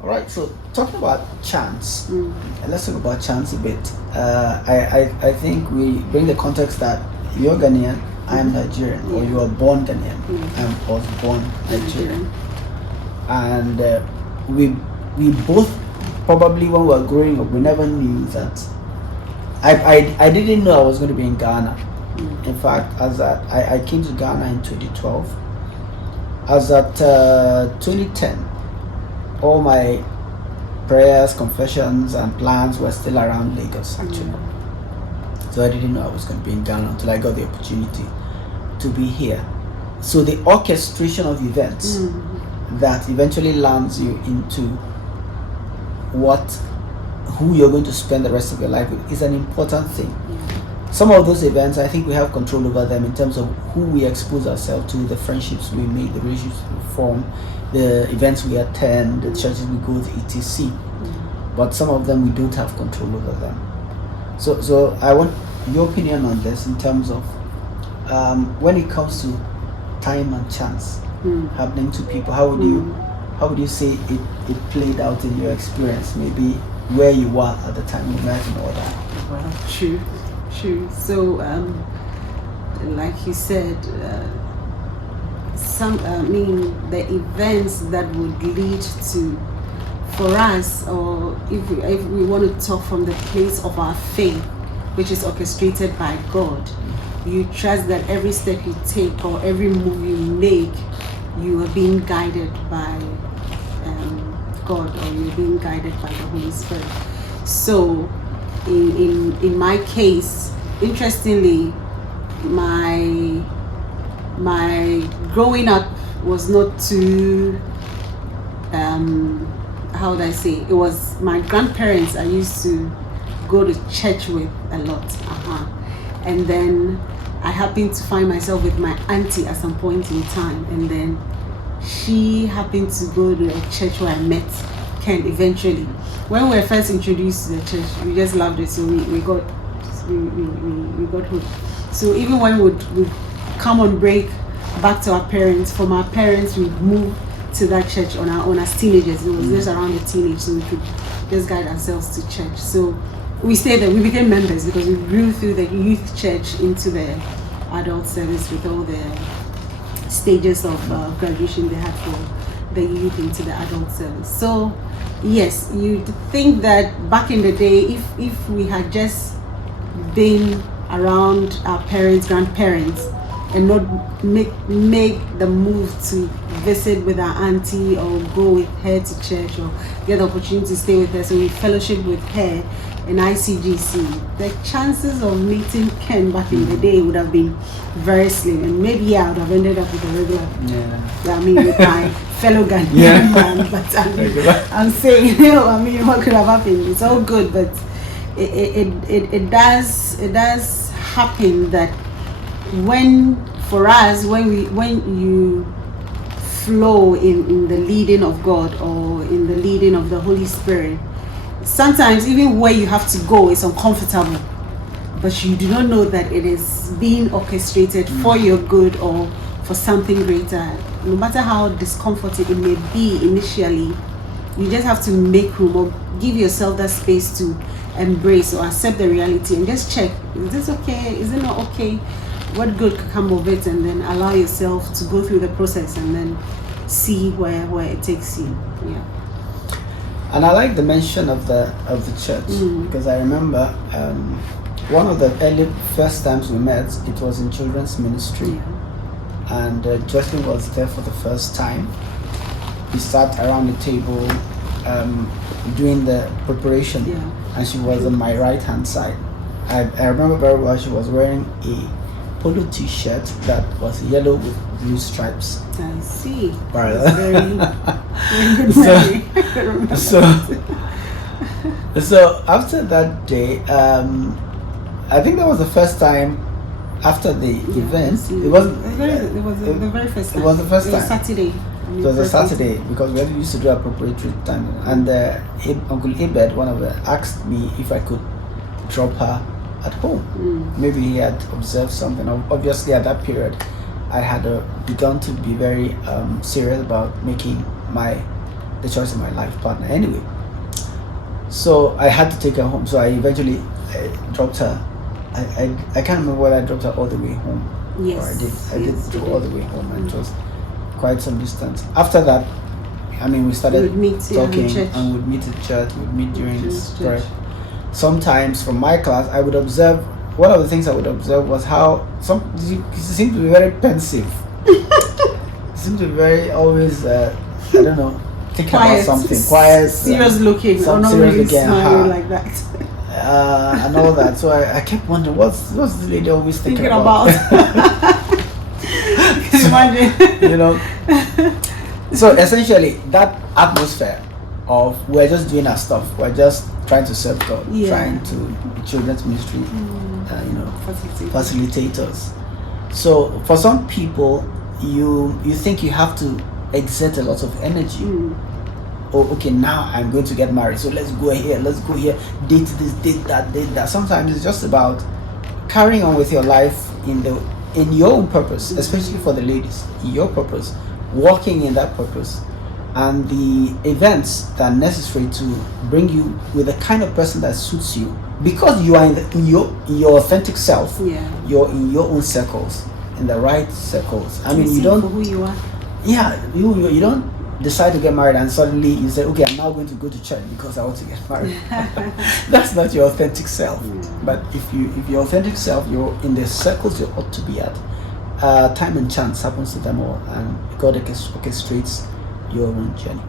All right, so talking about chance, Mm. let's talk about chance a bit. I think we bring the context that you're Ghanaian, I'm Nigerian, or Yeah. you are born Ghanaian, Yeah. I was born Nigerian, and we both probably when we were growing up, we never knew that. I didn't know I was going to be in Ghana. In fact, I came to Ghana in 2012. As at 2010, all my prayers, confessions, and plans were still around Lagos, actually. So I didn't know I was going to be in Ghana until I got the opportunity to be here. So the orchestration of events that eventually lands you into who you're going to spend the rest of your life with is an important thing. Some of those events, I think we have control over them in terms of who we expose ourselves to, the friendships we make, the relationships we form, the events we attend, the churches we go to, etc. But some of them we don't have control over them. So I want your opinion on this in terms of when it comes to time and chance happening to people. How would you say it played out in your experience? Maybe where you were at the time you met and all that. Well, true. So, like you said, the events that would lead to, for us, or if we want to talk from the place of our faith, which is orchestrated by God, you trust that every step you take or every move you make, you are being guided by God, or you're being guided by the Holy Spirit. So, in my case, interestingly, my growing up was not too how would I say, it was my grandparents I used to go to church with a lot, and then I happened to find myself with my auntie at some point in time, and then she happened to go to a church where I met Ken eventually. When we were first introduced to the church, we just loved it, so we got hooked. So even when we'd come on break back to our parents, from our parents we'd move to that church on our own as teenagers. It was just around the teenage, so we could just guide ourselves to church. So we stayed there, we became members because we grew through the youth church into the adult service with all the stages of graduation they had for the youth into the adult service. So yes, you'd think that back in the day, if we had just been around our parents, grandparents, and not make the move to visit with our auntie or go with her to church or get the opportunity to stay with her, so we fellowship with her in ICGC, the chances of meeting Ken back in the day would have been very slim, and maybe I would have ended up with a regular, with my fellow Ghanaian man. But I'm saying, what could have happened? It's all good, but it does happen that when you flow in the leading of God or in the leading of the Holy Spirit, sometimes even where you have to go is uncomfortable, but you do not know that it is being orchestrated for your good or for something greater. No matter how discomforting it may be initially, you just have to make room or give yourself that space to embrace or accept the reality and just check, is this okay, is it not okay, what good could come of it, and then allow yourself to go through the process and then see where it takes you. And I like the mention of the church, because I remember one of the first times we met, it was in children's ministry, and Jocelyn was there for the first time. We sat around the table doing the preparation, and she was on my right hand side. I remember very well, she was wearing a polo t-shirt that was yellow with blue stripes. I see. Very good memory. So after that day, I think that was the first time after the event. It was the very first time. It was the first time. It was Saturday. It was a Saturday because we used to do a preparatory time, and Uncle Abed, one of them, asked me if I could drop her at home. Maybe he had observed something. Obviously, at that period, I had begun to be very serious about making my the choice of my life partner anyway. So I had to take her home. So I eventually dropped her. I can't remember whether I dropped her all the way home. Yes. Or I yes, did go all the way home, and it was quite some distance. After that, I mean, we started talking, and we'd meet at church. We'd meet during church. Sometimes from my class, I would observe. One of the things I would observe was how you seem to be very pensive. You seem to be very always, I don't know, thinking about something. Quiet, serious looking, or not really smiling like that. And all that. So I kept wondering, what's this lady always thinking about? Can you imagine? You know. So essentially, that atmosphere of we're just doing our stuff, we're just trying to serve God, trying to be children's ministry, facilitators. So for some people, you think you have to exert a lot of energy. Oh, okay, now I'm going to get married, so let's go here, date this, date that. Sometimes it's just about carrying on with your life in your own purpose, especially for the ladies, your purpose, walking in that purpose, and the events that are necessary to bring you with the kind of person that suits you, because you are in your authentic self. You're in your own circles, in the right circles. I mean, you don't for who you are. You don't decide to get married and suddenly you say, okay, I'm now going to go to church because I want to get married. That's not your authentic self. But if your authentic self, you're in the circles you ought to be at. Time and chance happens to them all, and God orchestrates your own journey.